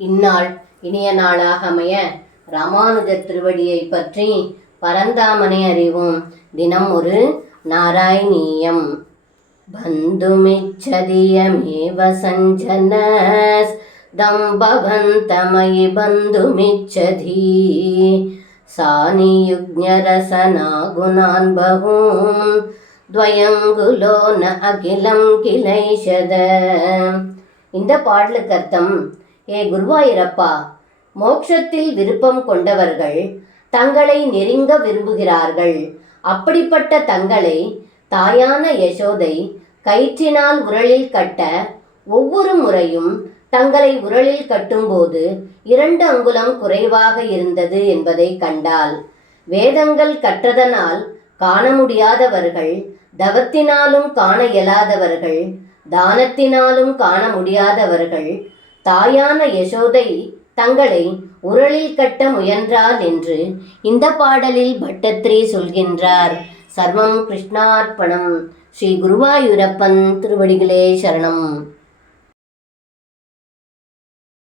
இந்நாள் இனிய நாளாக அமைய ராமானுஜர் திருவடியை பற்றி பரந்தாமனை அறிவோம். தினம் ஒரு நாராயணீயம். பந்துமிச்சதியமேவ சஞ்சனஸ் தம்பவந்தமயி பந்துமிச்சதி சானியுக்ஞரசனா குணான் பகூம் துவயங்குலோ ந அகிலம் கிளைஷத. இந்த பாடலுக்கு அர்த்தம்: ஏ குருவாயூரப்பா, மோட்சத்தில் விருப்பம் கொண்டவர்கள் தங்களை நெருங்க விரும்புகிறார்கள். அப்படிப்பட்ட தங்களை தாயான யசோதை கயிற்றினால் உரலில் கட்ட ஒவ்வொரு முறையும் தங்களை உரலில் கட்டும்போது 2 அங்குலம் குறைவாக இருந்தது என்பதை கண்டாள். வேதங்கள் கற்றதனால் காண முடியாதவர்கள், தவத்தினாலும் காண இயலாதவர்கள், தானத்தினாலும் காண முடியாதவர்கள் தாயான யசோதை தங்களை உரலில் கட்ட முயன்றாள் என்று இந்த பாடலில் பட்டத்திரி சொல்கின்றார். சர்வம் கிருஷ்ணார்ப்பணம். ஸ்ரீ குருவாயூரப்பன் திருவடிகளே சரணம்.